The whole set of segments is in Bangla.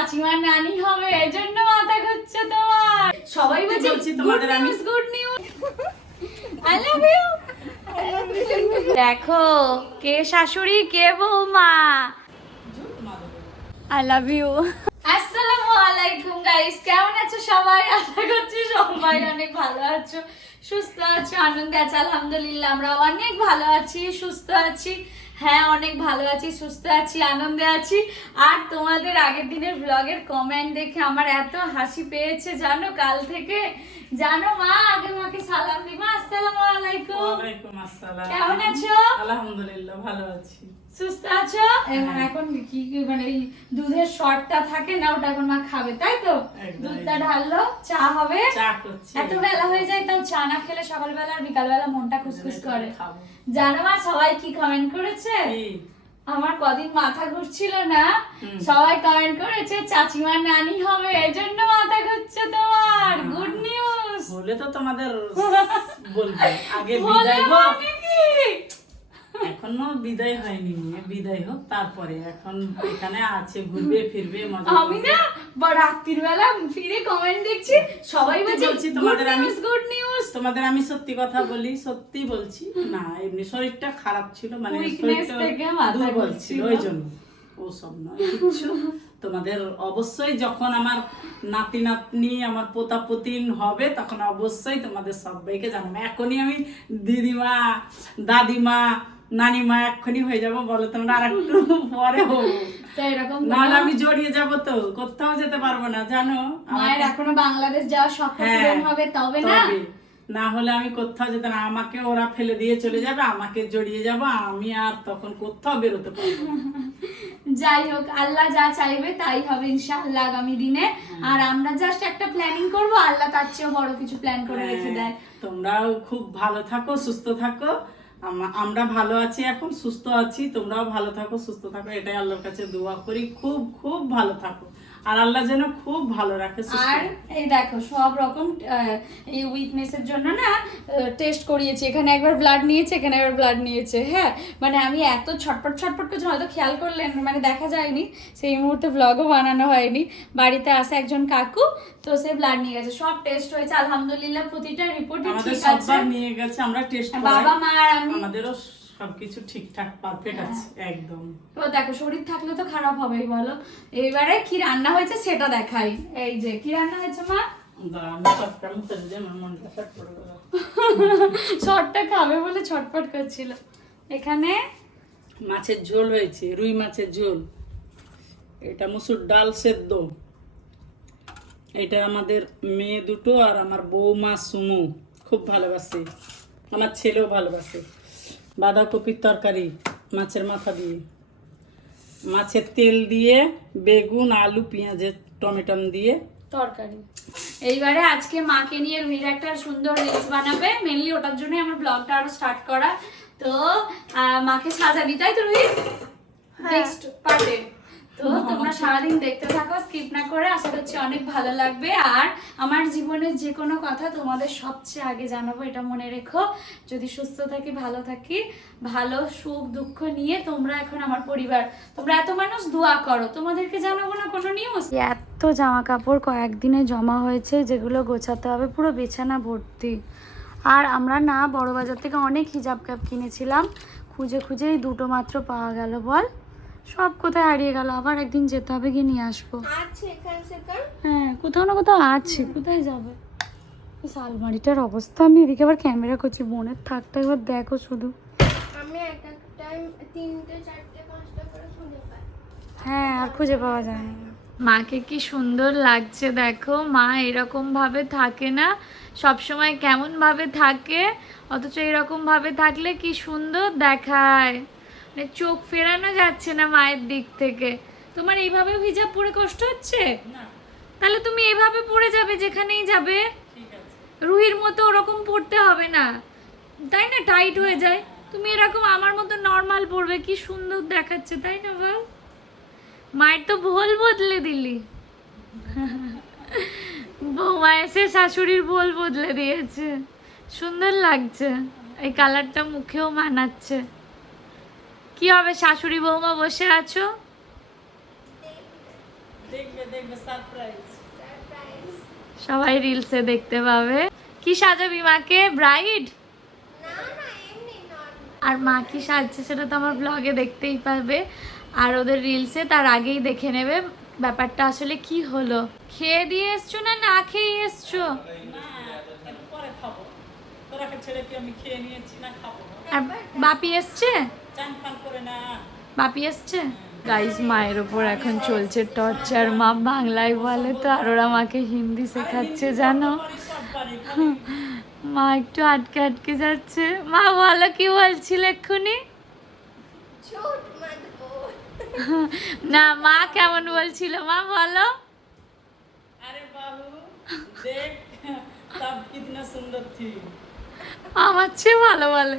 চাচিমার নানি হবে এজন্য মাথা ঘুরছে তোমার। সবাই বলছে news good news I love you দেখো কে শাশুড়ি কে বৌমা? আই লাভ ইউ আসসালামু আলাইকুম গাইস কেমন আছো সবাই? আশা করছি সবাই অনেক ভালো আছো সুস্থ আছো আনন্দে আছো। আলহামদুলিল্লাহ আমরা অনেক ভালো আছি সুস্থ আছি। হ্যাঁ অনেক ভালো আছি সুস্থ আছি আনন্দে আছি। আর তোমাদের আগের দিনের ব্লগের কমেন্ট দেখে আমার এত হাসি পেয়েছে জানো কাল থেকে। জানো মা আগে মাকে সালাম দিবা আসসালামু আলাইকুম। ওয়ালাইকুম আসসালাম। কেমন আছো? আলহামদুলিল্লাহ ভালো আছি। সুস্থ আছো? এবং এখন কি মানে এই দুধের শর্টটা থাকে না ওটা এখন মা খাবে তাই তো? দুধটা ঢাললো চা হবে। এত বেলা হয়ে যায় তাও চা না খেলে সকালবেলা আর বিকালবেলা মনটা খুসখুস করে। জানো মা সবাই কি কমেন্ট করেছে? আমার কদিন মাথা ঘুরছিল না। সবাই কমেন্ট করেছে চাচিমার নানি হবে এজন্য মাথা ঘুরছে তোমার। হ্যাঁ। গুড নিউজ বলে তো তোমাদের বলব আগে বিদায় এখনও বিদায় হয়নি বিদায় হোক তারপরে এখন এখানে আছে ঘুরবে ফিরবে মজা আমি না বা রাত্রির বেলা ফিরে কমেন্ট দেখছি সবাই বলছি তোমাদের আমি- গুড নিউজ তোমাদের আমি সত্যি কথা বলি সত্যি বলছি না এমনি শরীরটা খারাপ ছিল মানে দুর্বল ছিল ওই জন্য। ওসব নয় কিচ্ছু। তোমাদের অবশ্যই যখন আমার নাতি নাতনি আমার পোতা পতিন হবে তখন অবশ্যই তোমাদের সবাইকে জানাব। এখনই আমি দিদিমা দাদিমা নানিমা এক্ষুনি হয়ে যাব বলো তোমরা আর একটু পরে নাহলে আমি জড়িয়ে যাব তো কোথাও যেতে পারব না জানো? মায়ের এখনও বাংলাদেশ যাওয়ার স্বপ্ন হ্যাঁ, পূরণ হবে তবে না? না হলে আমি কোথাও যেতে না আমাকে ওরা ফেলে দিয়ে চলে যাবে আমাকে জড়িয়ে যাব আমি আর তখন কোথাও বেরোতে পারব যাই হোক আল্লাহ যা চাইবে তাই হবে ইনশাআল্লাহ আগামী দিনে। হ্যাঁ। আর আমরা জাস্ট একটা প্ল্যানিং করব আল্লাহ তার চেয়ে বড় কিছু প্ল্যান করে রেখে দেয়। হ্যাঁ, তোমরাও খুব ভালো থাকো সুস্থ থাকো। আমরা ভালো আছি এখন, সুস্থ আছি, তোমরাও ভালো থাকো, সুস্থ থাকো, এটাই আল্লাহর কাছে দোয়া করি। খুব খুব ভালো থাকো। আর আল্লাহ যেন খুব ভালো রাখে আর এই দেখো সব রকম এই উইকনেসের জন্য না টেস্ট করিয়েছি। এখানে একবার ব্লাড নিয়েছে এখানে একবার ব্লাড নিয়েছে হ্যাঁ? মানে আমি এত ছটপট ছটপট করছি হয়তো খেয়াল করলেন মানে দেখা যায়নি। সেই মুহূর্তে ব্লগও বানানো হয়নি। বাড়িতে আসে একজন কাকু তো সে ব্লাড নিয়ে গেছে। সব টেস্ট হয়েছে আলহামদুলিল্লাহ প্রতিটা রিপোর্ট ঠিক আছে। নিয়ে গেছে আমরা টেস্ট বাবা মা আর আমি। আমাদেরও সবকিছু ঠিকঠাক পারফেক্ট আছে একদম। তো দেখো শরীর থাকলে তো খারাপ হবেই বলো। এইবারে কি রান্না হয়েছে সেটা দেখাই। এই যে কি রান্না হয়েছে মা। শর্টটা খাবে বলে ছটপট করছিল। এখানে? মাছের ঝোল হয়েছে রুই মাছের ঝোল। এটা মুসুর ডাল সেদ্ধ। এটা আমাদের মেয়ে দুটো আর আমার বৌমা সুমু। খুব ভালোবাসে। আমার ছেলেও ভালোবাসে। বাঁধাকপির তরকারি মাছের মাথা দিয়ে। মাছের তেল দিয়ে বেগুন আলু পেঁয়াজের টমেটম দিয়ে। তরকারি। এইবারে আজকে মাকে নিয়ে রুহির একটা সুন্দর রিলস বানাবে। মেনলি ওটার জন্যই আমার ব্লগটা আরও স্টার্ট করা। তো মাকে সাজাবি তাই তো রুহি? নেক্সট পার্টে তো তোমরা সারাদিন দেখতে থাকো স্কিপ না করে, আশা করছি অনেক ভালো লাগবে। আর আমার জীবনের যে কোনো কথা তোমাদের সবচেয়ে আগে জানাব, এটা মনে রেখো। যদি সুস্থ থাকি, ভালো থাকি, ভালো সুখ দুঃখ নিয়ে তোমরা এখন আমার পরিবার। তোমরা এত মানুষ দোয়া করো, তোমাদেরকে জানাব না কোনো নিউজ এত জামা কাপড় কয়েকদিনে জমা হয়েছে, যেগুলো গোছাতে হবে, পুরো বিছানা ভর্তি। আর আমরা না বড় বাজার থেকে অনেক হিজাব ক্যাপ কিনেছিলাম। খুঁজে খুঁজে এই দুটো মাত্র পাওয়া গেল, বল। সব কোথায় হারিয়ে গেল? আবার একদিন যেতে হবে গিয়ে নিয়ে আসব। হ্যাঁ কোথাও না কোথাও আছে। কোথায় যাবে? আলমারিটার অবস্থা আমি এদিকে আবার ক্যামেরা করছি বোনের থাকতে একবার দেখো শুধু। হ্যাঁ আর খুঁজে পাওয়া যায় না। মাকে কি সুন্দর লাগছে দেখো। মা এরকম ভাবে থাকে না। সব সময় কেমন ভাবে থাকে অথচ এরকম ভাবে থাকলে কি সুন্দর দেখায়। মানে চোখ ফেরানো যাচ্ছে না মায়ের দিক থেকে। তোমার এইভাবে হিজাব পরে কষ্ট হচ্ছে? তাহলে তুমি এভাবে পড়ে যাবে যেখানেই যাবে? রুহির মতো ওরকম পড়তে হবে না। তাই না? টাইট হয়ে যায়। তুমি এরকম আমার মতো নর্মাল পড়বে। কি সুন্দর দেখাচ্ছে তাই না বল? মায়ের তো ভোল বদলে দিলি। বৌমা এসে শাশুড়ির ভোল বদলে দিয়েছে। সুন্দর লাগছে। এই কালারটা মুখেও মানাচ্ছে। কি হবে শাশুড়ি বৌমা বসে আছো? সবাই রিলসে দেখতে পাবে। কি সাজাবি মাকে? ব্রাইড না না এমনি নর্মাল আর মা কি সাজছে সেটা তো আমার ব্লগে দেখতেই পাবে আর ওদের রিলসে তার আগেই দেখে নেবে। ব্যাপারটা আসলে কি হলো? খেয়ে দিয়ে এসছো না না খেয়ে এসছো? আর বাপি এসছে? পাপি এসছে? গাইজ মায়ের ওপর এখন চলছে টর্চার মা বাংলায় বলে তো আর ওরা মাকে হিন্দি শেখাচ্ছে জানো? মা একটু আটকে আটকে যাচ্ছে। মা বলো কি বলছিল এক্ষুনি? না মা কেমন বলছিল? মা বলো। আরে বাবু আমার চেয়ে ভালো বলে।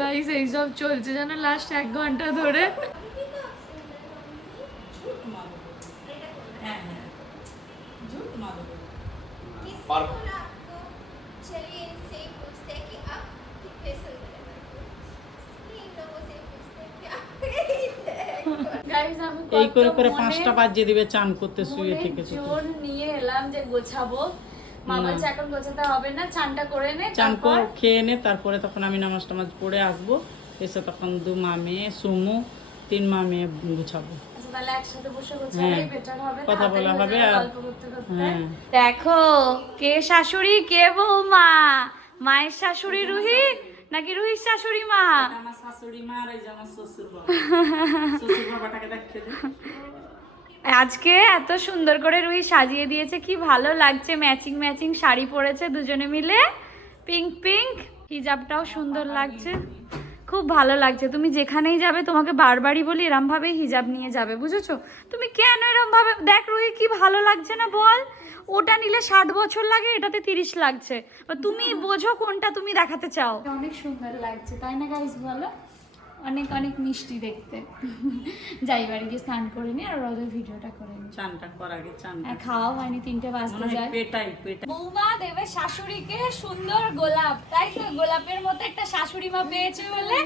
গাইস চলছে লাস্ট এক ঘণ্টা ধরে। এই করে করে পাঁচটা বাজিয়ে দিবে চান করতে শুয়ে থেকে নিয়ে এলাম যে গোছাবো। মা না। গোছাতে হবে না চানটা করে নে চান করে খেয়ে নে তারপরে তখন আমি নামাজ টামাজ পড়ে আসব। এসে তখন দু মা মেয়ে সুমু তিন মা মেয়ে গুছাবো। আচ্ছা তাহলে একসাথে বসে হ্যাঁ। গোছালেই বেটার হবে কথা বলা হবে আর- হ্যাঁ। দেখো কে শাশুড়ি কে বৌমা? মায়ের শাশুড়ি রুহি নাকি রুহির শাশুড়ি মা? আমার শাশুড়ি মা আর এই যে আমার শ্বশুর বাবা শ্বশুর বাবাটাকে দেখতে দে আজকে এত সুন্দর করে রুই সাজিয়ে দিয়েছে, কি ভালো লাগছে। ম্যাচিং ম্যাচিং শাড়ি পরেছে দুজনে মিলে। Pink pink. হিজাবটাও সুন্দর লাগছে। খুব ভালো লাগছে। তুমি যেখানেই যাবে, তোমাকে বারবারই বলি এরম ভাবে হিজাব নিয়ে যাবে, বুঝেছ? তুমি কেন এরম ভাবে দেখ রুহি কি ভালো লাগছে না বল? ওটা নিলে ষাট বছর লাগে, এটাতে তিরিশ লাগছে। তুমি বোঝো কোনটা তুমি দেখাতে চাও। অনেক সুন্দর লাগছে, তাই না গাইস বলো? অনেক অনেক মিষ্টি দেখতে। যাই বাড়ি গিয়ে স্নান করে নি আর ওদের ভিডিওটা করে নি। চানটা করার আগে চান খাওয়া হয়নি তিনটে বাজতে যায়। পেটাই পেটাই। বৌমা দেবে শাশুড়িকে সুন্দর গোলাপ তাই তো? গোলাপের মতো একটা শাশুড়ি মা পেয়েছে বলে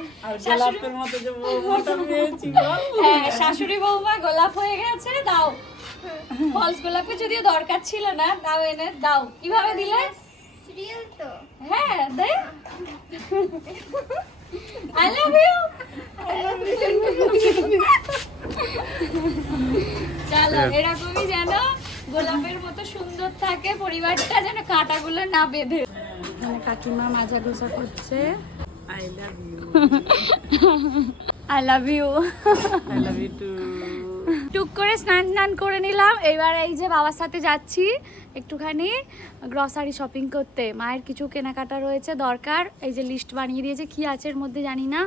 গোলাপের মতো যে বৌমাটা পেয়েছি হ্যাঁ শাশুড়ি বৌমা গোলাপ হয়ে গেছে দাও। ফলস গোলাপে যদিও দরকার ছিল না দাও এনে দাও। কীভাবে দিলে? সিরিয়াল তো। হ্যাঁ দে। আই লাভ ইউ চলো এরকমই যেন গোলাপের মতো সুন্দর থাকে পরিবারটা যেন কাঁটাগুলো না বেঁধে। এখানে কাকিমা মাজা গোসা করছে। I love you. I love you I love you too. টুক করে স্নান স্নান করে নিলাম। এবার এই যে বাবার সাথে যাচ্ছি একটুখানি গ্রসারি শপিং করতে। মায়ের কিছু কেনাকাটা রয়েছে দরকার। এই যে লিস্ট বানিয়ে দিয়েছে কি আছে এর মধ্যে জানি না।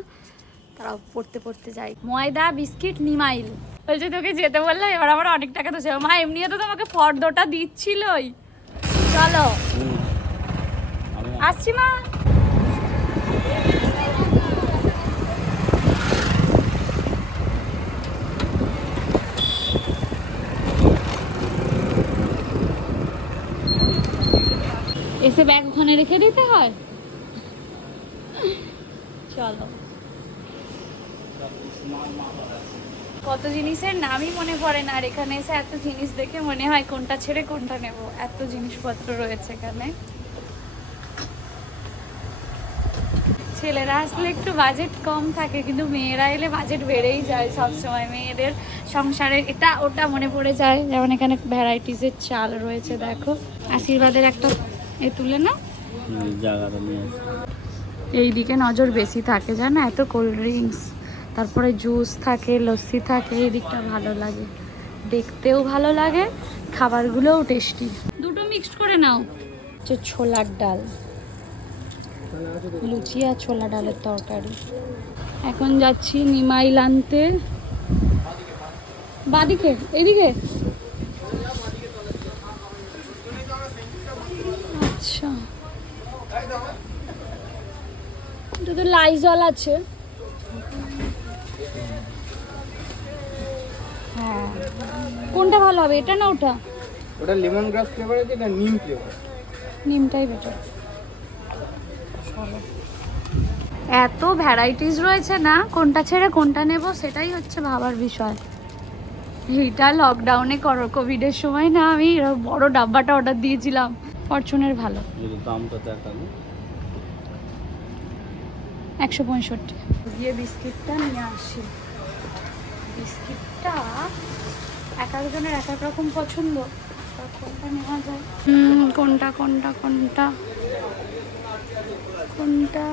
তারাও পড়তে পড়তে যাই ময়দা, বিস্কিট, নিমাইল। বলছে, তোকে যেতে বললে এবার আমার অনেক টাকা তো মা, এমনিও তো তোমাকে ফর্দটা দিচ্ছিলই। চলো। আসছি, মা। এসে ব্যাগ ওখানে রেখে দিতে হয়? চলো। কত জিনিসের নামই মনে পড়ে না আর এখানে এসে এত জিনিস দেখে মনে হয় কোনটা ছেড়ে কোনটা নেব। এত জিনিসপত্র রয়েছে এখানে। ছেলেরা আসলে একটু বাজেট কম থাকে কিন্তু মেয়েরা এলে বাজেট বেড়েই যায় সব সময় মেয়েদের সংসারে এটা ওটা মনে পড়ে যায়। যেমন এখানে ভ্যারাইটিসের চাল রয়েছে দেখো। আশীর্বাদের একটা এ তুলে না এই দিকে নজর বেশি থাকে জানো? এত কোল্ড ড্রিঙ্কস তারপরে জুস থাকে, লস্যি থাকে এদিকটা ভালো লাগে। দেখতেও ভালো লাগে, খাবারগুলোও টেস্টি। দুটো মিক্সড করে নাও। হচ্ছে ছোলার ডাল। লুচি আর ছোলা ডালের তরকারি। এখন যাচ্ছি নিমাইল আনতে বাদিকে এদিকে আচ্ছা। এটা তো লাইজল আছে। হ্যাঁ। কোনটা ভালো হবে এটা না ওটা? ওটা লেমন গ্রাস ফ্লেভার আছে এটা নিম ফ্লেভার নিমটাই বেটার এত ভ্যারাইটিস রয়েছে না কোনটা ছেড়ে কোনটা নেব সেটাই হচ্ছে ভাবার বিষয়। এইটা লকডাউনে করো কোভিডের সময় না আমি বড় ডাব্বাটা অর্ডার দিয়েছিলাম। ফরচুনের ভালো। দামটা দেখানো। একশো পঁয়ষট্টি। দিয়ে বিস্কিটটা নিয়ে আসি। বিস্কিটটা এক একজনের এক এক রকম পছন্দ। কোনটা নেওয়া যায়? কোনটা কোনটা কোনটা? কোনটা?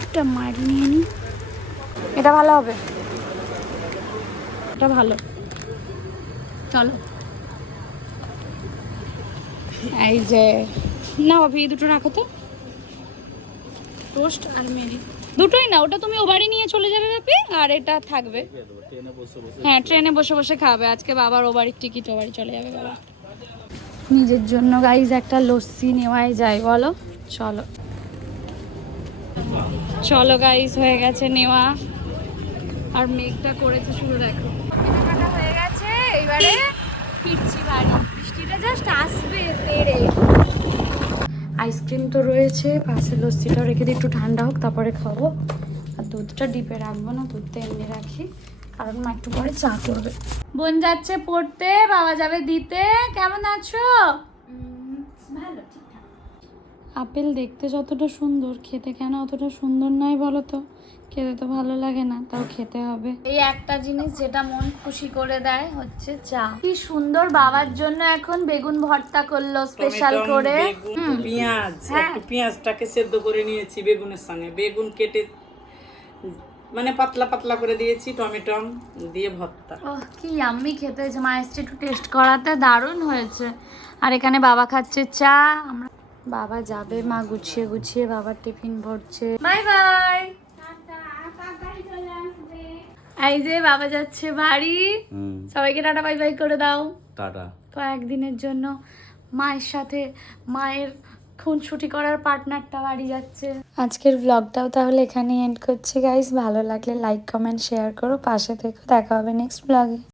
একটা মার নিয়ে নি। এটা ভালো হবে। এটা ভালো। চলো। এই যে না এই দুটো রাখো তো। টোস্ট আর মেরি। দুটোই না, ওটা তুমি ও বাড়ি নিয়ে চলে যাবে ব্যাপি, আর এটা থাকবে। হ্যাঁ ট্রেনে বসে বসে খাবে, আজকে বাবার ও বাড়ির টিকিট ও বাড়ি চলে যাবে বাবা। নিজের জন্য গাইজ একটা লস্যি নেওয়াই যায়, বলো? চলো। চলো গাইজ হয়ে গেছে নেওয়া। আর মেঘটা করেছে শুরু দেখো। হয়ে গেছে, এবারে ফিরছি বাড়ি। বৃষ্টিটা জাস্ট আসবে তেড়ে আইসক্রিম তো রয়েছে পাশে লস্যিটাও রেখে দিই একটু ঠান্ডা হোক তারপরে খাব। আর দুধটা ডিপে রাখব না দুধটা এমনি রাখি কারণ মা একটু পরে চা করবে। বোন যাচ্ছে পড়তে বাবা যাবে দিতে কেমন আছো? ভালো আপেল দেখতে যতটা সুন্দর খেতে কেন অতটা সুন্দর নয় বলো তো? খেতে তো ভালো লাগে না তাও খেতে হবে। এই একটা জিনিস যেটা মন খুশি করে দেয় হচ্ছে চা। কি সুন্দর বাবার জন্য এখন বেগুন ভর্তা করল স্পেশাল করে। পেঁয়াজ হ্যাঁ। একটু পেঁয়াজটাকে সেদ্ধ করে নিয়েছি বেগুনের সঙ্গে। বেগুন কেটে মানে পাতলা পাতলা করে দিয়েছি টমেটো দিয়ে ভর্তা। ওহ কি ইয়াম্মি খেতে হয়েছে। মা এসছে একটু টেস্ট করাতে দারুণ হয়েছে। আর এখানে বাবা খাচ্ছে চা। আমরা বাবা যাবে মা গুছিয়ে গুছিয়ে বাবার টিফিন ভরছে। বাই বাই এই যে বাবা যাচ্ছে বাড়ি। সবাইকে টাটা বাই বাই করে দাও। টাটা। কয়েকদিনের জন্য মায়ের সাথে মায়ের খুনছুটি করার পার্টনারটা বাড়ি যাচ্ছে। আজকের ব্লগটাও তাহলে এখানেই এন্ড করছি গাইস ভালো লাগলে লাইক কমেন্ট শেয়ার করো। পাশে থেকো। দেখা হবে নেক্সট ব্লগে